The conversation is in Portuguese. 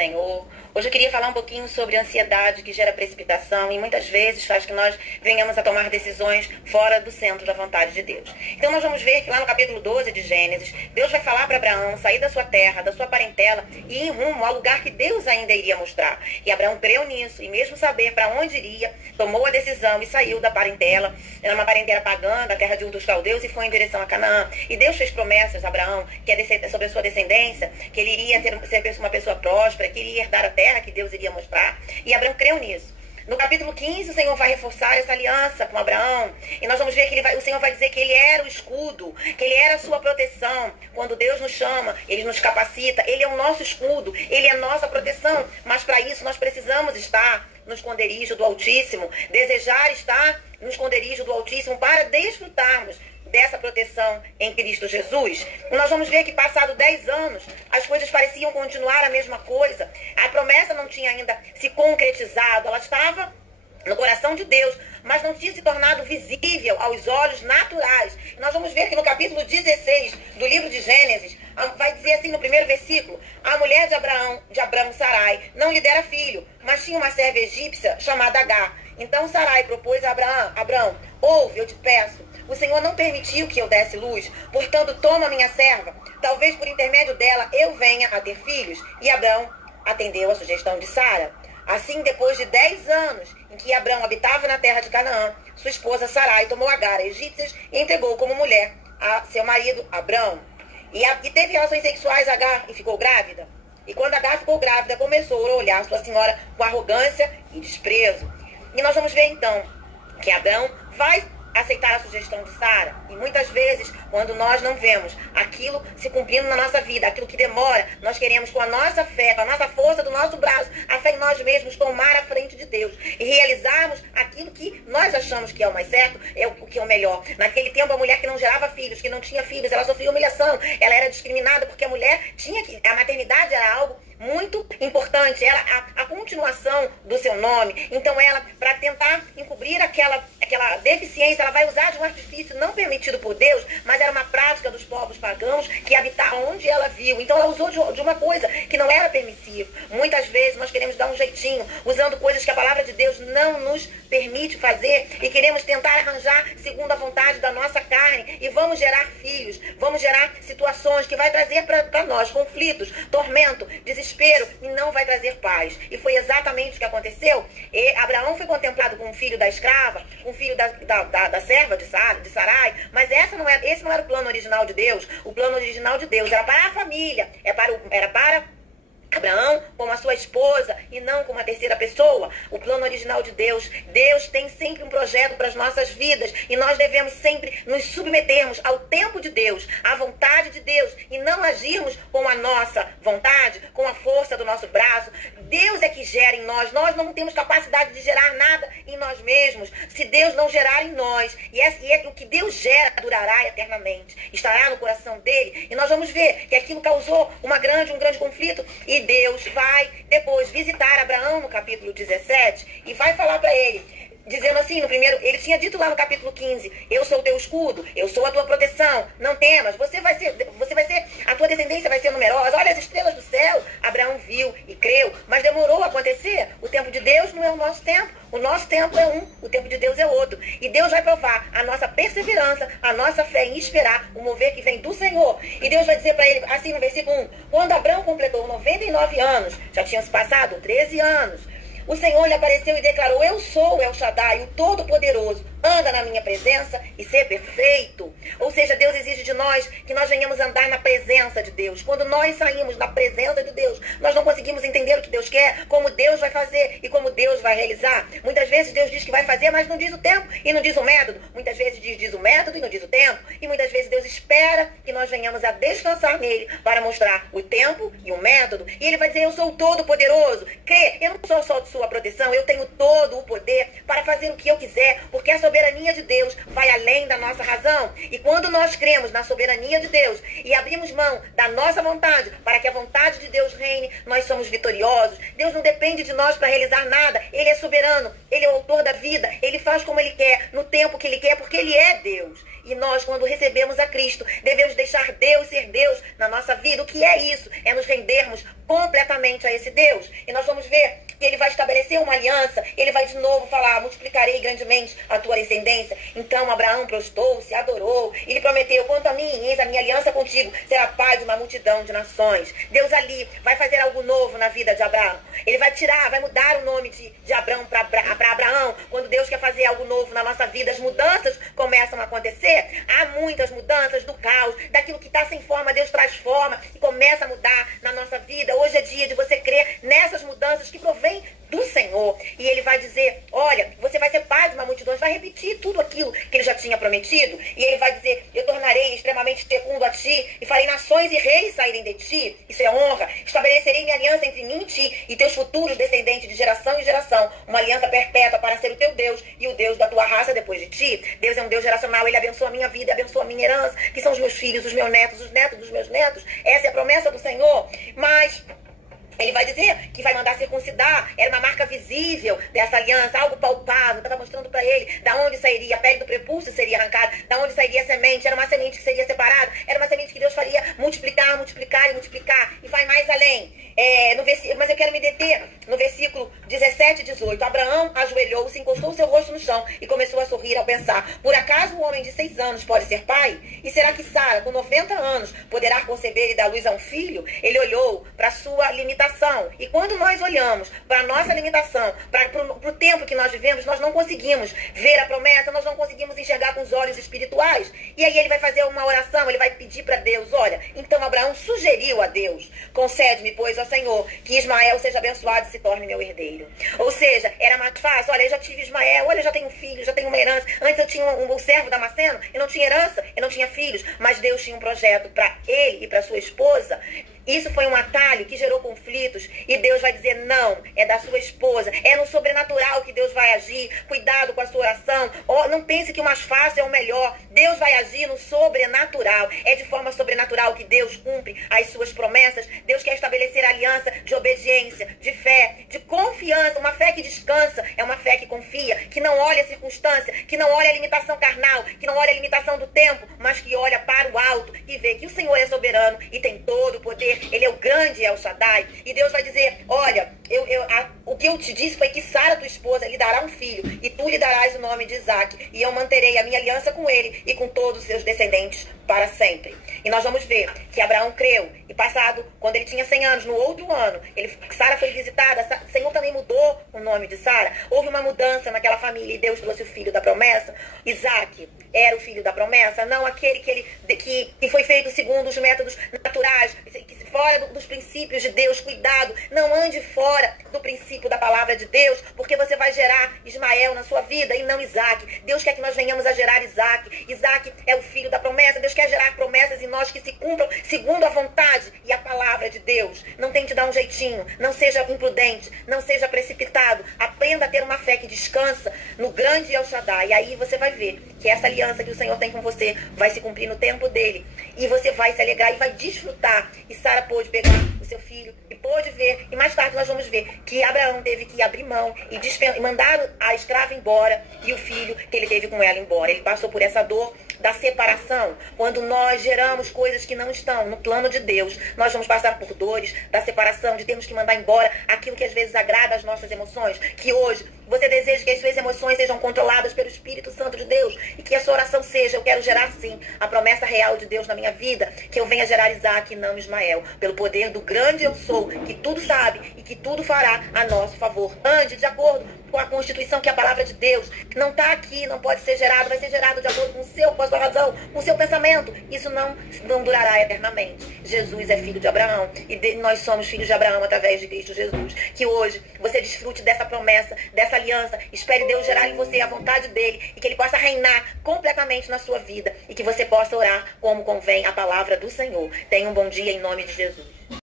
Senhor. Hoje eu queria falar um pouquinho sobre a ansiedade que gera precipitação e muitas vezes faz que nós venhamos a tomar decisões fora do centro da vontade de Deus. Então nós vamos ver que lá no capítulo 12 de Gênesis, Deus vai falar para Abraão sair da sua terra, da sua parentela e ir em rumo ao lugar que Deus ainda iria mostrar. E Abraão creu nisso e mesmo saber para onde iria, tomou a decisão e saiu da parentela. Era uma parentela pagã, da terra de Ur dos Caldeus, e foi em direção a Canaã. E Deus fez promessas a Abraão, que é sobre a sua descendência, que ele iria ser uma pessoa próspera, que iria herdar a terra que Deus iria mostrar. E Abraão creu nisso. No capítulo 15, o Senhor vai reforçar essa aliança com Abraão. E nós vamos ver que o Senhor vai dizer que ele era o escudo, que ele era a sua proteção. Quando Deus nos chama, ele nos capacita, ele é o nosso escudo, ele é a nossa proteção. Mas para isso nós precisamos estar no esconderijo do Altíssimo, desejar estar no esconderijo do Altíssimo para desfrutarmos dessa proteção em Cristo Jesus. Nós vamos ver que passado 10 anos, as coisas pareciam continuar a mesma coisa. A promessa não tinha ainda se concretizado, ela estava no coração de Deus, mas não tinha se tornado visível aos olhos naturais. Nós vamos ver que no capítulo 16 do livro de Gênesis, vai dizer assim no primeiro versículo: a mulher de Abraão, Sarai, não lhe dera filho, mas tinha uma serva egípcia chamada Agar. Então Sarai propôs a Abraão: ouve, eu te peço, o Senhor não permitiu que eu desse luz, portanto toma minha serva, talvez por intermédio dela eu venha a ter filhos. E Abraão atendeu a sugestão de Sara. Assim, depois de 10 anos em que Abraão habitava na terra de Canaã, sua esposa Sarai tomou Agar, a egípcia, e entregou como mulher a seu marido Abraão. E teve relações sexuais Agar e ficou grávida. E quando Agar ficou grávida, começou a olhar sua senhora com arrogância e desprezo. E nós vamos ver então que Abraão vai aceitar a sugestão de Sara. E muitas vezes, quando nós não vemos aquilo se cumprindo na nossa vida, aquilo que demora, nós queremos com a nossa fé, com a nossa força do nosso braço, a fé em nós mesmos, tomar a frente de Deus e realizarmos aquilo que nós achamos que é o mais certo, é o que é o melhor. Naquele tempo, a mulher que não gerava filhos, que não tinha filhos, ela sofria humilhação, ela era discriminada porque a mulher a maternidade era algo muito importante, a continuação do seu nome. Então ela, para tentar encobrir aquela deficiência, ela vai usar de um artifício não permitido por Deus, mas era uma prática dos povos pagãos que habitavam onde ela viu. Então ela usou de uma coisa que não era permissível. Muitas vezes nós queremos dar um jeitinho, usando coisas que a palavra de Deus não nos permite fazer, e queremos tentar arranjar segundo a vontade da nossa carne, e vamos gerar filhos, vamos gerar situações que vai trazer para nós conflitos, tormento, desespero, e não vai trazer paz. E foi exatamente o que aconteceu. E Abraão foi contemplado com um filho da escrava, um filho da serva de Sarai, mas esse não era o plano original de Deus. O plano original de Deus era para a família, era para Abraão como a sua esposa e não como a terceira pessoa. O plano original de Deus. Deus tem sempre um projeto para as nossas vidas e nós devemos sempre nos submetermos ao tempo de Deus, à vontade de Deus, e não agirmos com a nossa vontade, com a força do nosso braço. Deus é que gera em nós. Nós não temos capacidade de gerar nada em nós mesmos. Se Deus não gerar em nós, o que Deus gera durará eternamente, estará no coração dele. E nós vamos ver que aquilo causou um grande conflito. E Deus vai depois visitar Abraão no capítulo 17 e vai falar para ele, dizendo assim, ele tinha dito lá no capítulo 15, eu sou o teu escudo, eu sou a tua proteção, não temas, a tua descendência vai ser numerosa, olha as estrelas do céu. Abraão viu e creu, mas demorou a acontecer. O tempo de Deus não é o nosso tempo, o nosso tempo é um, o tempo de Deus é outro. E Deus vai provar a nossa perseverança, a nossa fé em esperar o mover que vem do Senhor. E Deus vai dizer para ele, assim no versículo 1, quando Abraão completou 99 anos, já tinham se passado 13 anos, o Senhor lhe apareceu e declarou, eu sou El Shaddai, o Todo-Poderoso, anda na minha presença e ser perfeito. Ou seja, Deus exige de nós que nós venhamos andar na presença de Deus. Quando nós saímos na presença de Deus, nós não conseguimos entender o que Deus quer, como Deus vai fazer e como Deus vai realizar. Muitas vezes Deus diz que vai fazer, mas não diz o tempo e não diz o método. Muitas vezes diz o método e não diz o tempo. E muitas vezes Deus espera que nós venhamos a descansar nele para mostrar o tempo e o método. E ele vai dizer, eu sou o Todo-Poderoso. Crê, eu não sou só de sua proteção, eu tenho todo o poder para fazer o que eu quiser, porque a soberania de Deus vai além da nossa razão. E quando nós cremos na soberania de Deus e abrimos mão da nossa vontade para que a vontade de Deus reine, nós somos vitoriosos. Deus não depende de nós para realizar nada. Ele é soberano, ele é o autor da vida, ele faz como ele quer, no tempo que ele quer, porque ele é Deus. E nós, quando recebemos a Cristo, devemos deixar Deus ser Deus na nossa vida. O que é isso? É nos rendermos completamente a esse Deus. E nós vamos ver que ele vai estabelecer uma aliança. Ele vai de novo falar: multiplicarei grandemente a tua descendência. Então Abraão prostou-se, adorou. Ele prometeu: quanto a mim, eis a minha aliança contigo, será pai de uma multidão de nações. Deus ali vai fazer algo novo na vida de Abraão. Ele vai vai mudar o nome de Abraão para Abraão. Quando Deus quer fazer algo novo na nossa vida, as mudanças começam a acontecer. Há muitas mudanças do caos, daquilo que está sem forma, Deus traz forma e começa a mudar na nossa vida. Hoje é dia de você crer nessas mudanças que provém do Senhor. E ele vai dizer: olha, você vai ser pai de uma multidão, vai repetir tudo aquilo que ele já tinha prometido. E ele vai dizer: eu tornarei extremamente fecundo a ti e farei nações e reis saírem de ti. Isso é honra. Estabelecerei minha aliança entre mim e ti e teus futuros descendentes de geração em geração, uma aliança perpétua para ser o teu Deus e o Deus da tua raça depois de ti. Deus é um Deus geracional. Ele abençoa a minha vida, abençoa a minha herança, que são os meus filhos, os meus netos, os netos dos meus netos. Essa é a promessa do Senhor. Mas ele vai dizer que vai mandar circuncidar. Era uma marca visível dessa aliança, algo palpável. Estava mostrando para ele da onde sairia a pele do prepúcio, seria arrancada, da onde sairia a semente. Era uma semente que seria separada. Era uma semente que Deus faria multiplicar, multiplicar e multiplicar. E vai mais além. Mas eu quero me deter no versículo 17 e 18. Abraão ajoelhou-se, encostou o seu rosto no chão e começou a sorrir ao pensar: por acaso um homem de 6 anos pode ser pai? E será que Sara, com 90 anos, poderá conceber e dar luz a um filho? Ele olhou para a sua limitação. E quando nós olhamos para a nossa limitação, para o tempo que nós vivemos, nós não conseguimos ver a promessa, nós não conseguimos enxergar com os olhos espirituais. E aí ele vai fazer uma oração, ele vai pedir para Deus: olha, então Abraão sugeriu a Deus: concede-me, pois, ó Senhor, que Ismael seja abençoado e se torne meu herdeiro. Ou seja, era mais fácil: olha, eu já tive Ismael, olha, eu já tenho um filho, já tenho uma herança. Antes eu tinha um servo Damasceno, eu não tinha herança, eu não tinha filhos, mas Deus tinha um projeto para ele e para sua esposa. Isso foi um atalho que gerou conflitos. E Deus vai dizer: não, é da sua esposa. É no sobrenatural que Deus vai agir. Cuidado com a sua oração. Não pense que o mais fácil é o melhor. Deus vai agir no sobrenatural. É de forma sobrenatural que Deus cumpre as suas promessas. Deus quer estabelecer aliança de obediência, de fé, de confiança. Uma fé que descansa. É uma fé que confia, que não olha a circunstância, que não olha a limitação carnal, que não olha a limitação do tempo, mas que olha para o alto e vê que o Senhor é soberano e tem todo o poder. Ele é o grande El Shaddai. E Deus vai dizer: olha, o que eu te disse foi que Sara, tua esposa, lhe dará um filho, e tu lhe darás o nome de Isaque, e eu manterei a minha aliança com ele e com todos os seus descendentes para sempre. E nós vamos ver que Abraão creu, e passado, quando ele tinha 100 anos, no outro ano, Sara foi visitada. O Senhor também mudou o nome de Sara. Houve uma mudança naquela família e Deus trouxe o filho da promessa. Isaque era o filho da promessa, não aquele que foi feito segundo os métodos naturais, fora dos princípios de Deus. Cuidado, não ande fora do princípio da palavra de Deus, porque você vai gerar Ismael na sua vida e não Isaque. Deus quer que nós venhamos a gerar Isaque. Isaque é o filho da promessa. Deus quer gerar promessas em nós que se cumpram segundo a vontade e a palavra de Deus. Não tente dar um jeitinho, não seja imprudente, não seja precipitado. Aprenda a ter uma fé que descansa no grande El Shaddai. E aí você vai ver que essa aliança que o Senhor tem com você vai se cumprir no tempo dele. E você vai se alegrar e vai desfrutar. E Sara pôde pegar o seu filho e pôde ver. E mais tarde nós vamos ver que Abraão teve que abrir mão e mandar a escrava embora e o filho que ele teve com ela embora. Ele passou por essa dor da separação. Quando nós geramos coisas que não estão no plano de Deus, nós vamos passar por dores da separação, de termos que mandar embora aquilo que às vezes agrada as nossas emoções. Que hoje você deseja que as suas emoções sejam controladas pelo Espírito Santo de Deus e que a sua oração seja: eu quero gerar sim a promessa real de Deus na minha vida, que eu venha gerar Isaque e não Ismael, pelo poder do grande eu sou, que tudo sabe e que tudo fará a nosso favor. Ande de acordo com a Constituição, que é a palavra de Deus. Não está aqui, não pode ser gerado, vai ser gerado de acordo com a sua razão, com o seu pensamento. Isso não durará eternamente. Jesus é filho de Abraão e nós somos filhos de Abraão através de Cristo Jesus. Que hoje você desfrute dessa promessa, dessa aliança. Espere Deus gerar em você a vontade dele e que ele possa reinar completamente na sua vida e que você possa orar como convém a palavra do Senhor. Tenha um bom dia em nome de Jesus.